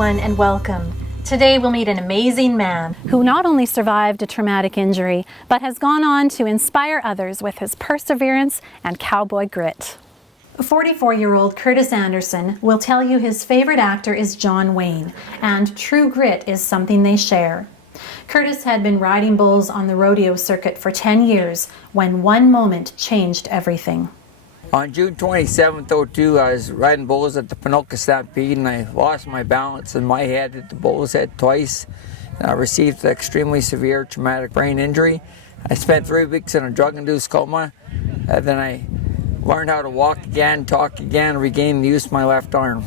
everyone, and welcome. Today we'll meet an amazing man who not only survived a traumatic injury, but has gone on to inspire others with his perseverance and cowboy grit. 44-year-old Curtis Anderson will tell you his favorite actor is John Wayne, and true grit is something they share. Curtis had been riding bulls on the rodeo circuit for 10 years when one moment changed everything. On June 27, 2002, I was riding bulls at the Panoka Stampede and I lost my balance and my head hit the bull's head twice. And I received an extremely severe traumatic brain injury. I spent 3 weeks in a drug-induced coma. Then I learned how to walk again, talk again, and regain the use of my left arm.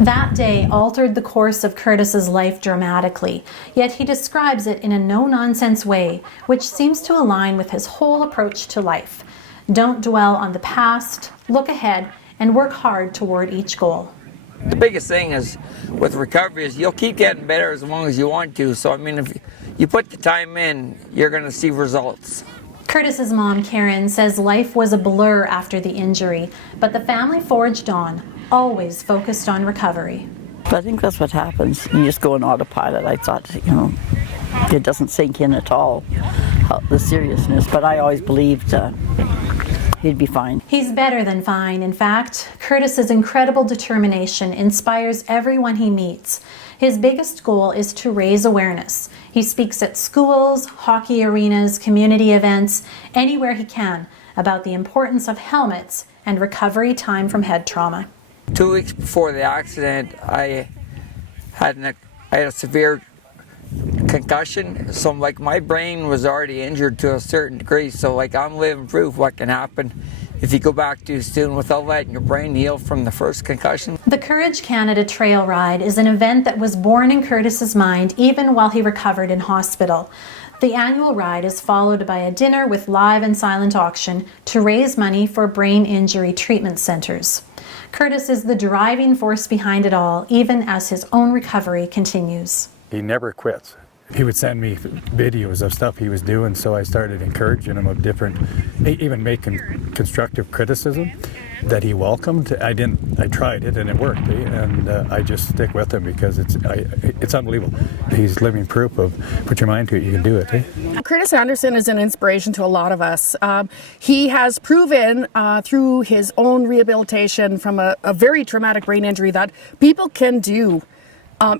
That day altered the course of Curtis's life dramatically, yet he describes it in a no-nonsense way, which seems to align with his whole approach to life. Don't dwell on the past, look ahead, and work hard toward each goal. The biggest thing is with recovery is you'll keep getting better as long as you want to. So I mean, if you put the time in, you're going to see results. Curtis's mom, Karen, says life was a blur after the injury, but the family forged on, always focused on recovery. I think that's what happens. You just go on autopilot. I thought, it doesn't sink in at all, the seriousness, but I always believed he'd be fine. He's better than fine. In fact, Curtis's incredible determination inspires everyone he meets. His biggest goal is to raise awareness. He speaks at schools, hockey arenas, community events, anywhere he can, about the importance of helmets and recovery time from head trauma. 2 weeks before the accident, I had a severe concussion, so my brain was already injured to a certain degree, so I'm living proof what can happen if you go back too soon without letting your brain heal from the first concussion. The Courage Canada Trail Ride is an event that was born in Curtis's mind even while he recovered in hospital. The annual ride is followed by a dinner with live and silent auction to raise money for brain injury treatment centers. Curtis is the driving force behind it all, even as his own recovery continues. He never quits. He would send me videos of stuff he was doing, so I started encouraging him of different, even making constructive criticism that he welcomed. I tried it and it worked, and I just stick with him because it's unbelievable. He's living proof of put your mind to it, you can do it. Curtis Anderson is an inspiration to a lot of us. He has proven through his own rehabilitation from a very traumatic brain injury that people can do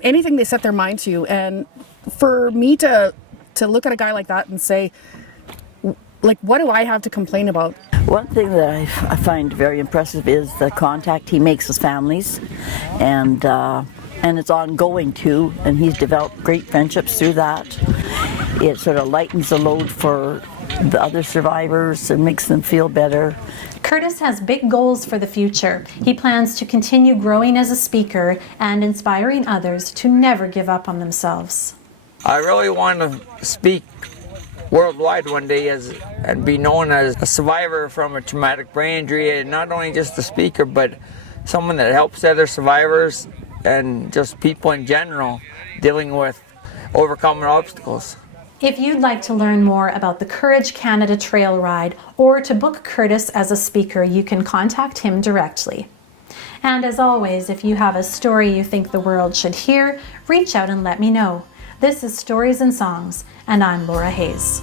anything they set their mind to. And for me to look at a guy like that and say, what do I have to complain about? One thing that I find very impressive is the contact he makes with families, and it's ongoing too, and he's developed great friendships through that. It sort of lightens the load for the other survivors and makes them feel better. Curtis has big goals for the future. He plans to continue growing as a speaker and inspiring others to never give up on themselves. I really want to speak worldwide one day and be known as a survivor from a traumatic brain injury, and not only just a speaker, but someone that helps other survivors and just people in general dealing with overcoming obstacles. If you'd like to learn more about the Courage Canada Trail Ride or to book Curtis as a speaker, you can contact him directly. And as always, if you have a story you think the world should hear, reach out and let me know. This is Stories and Songs, and I'm Laura Hayes.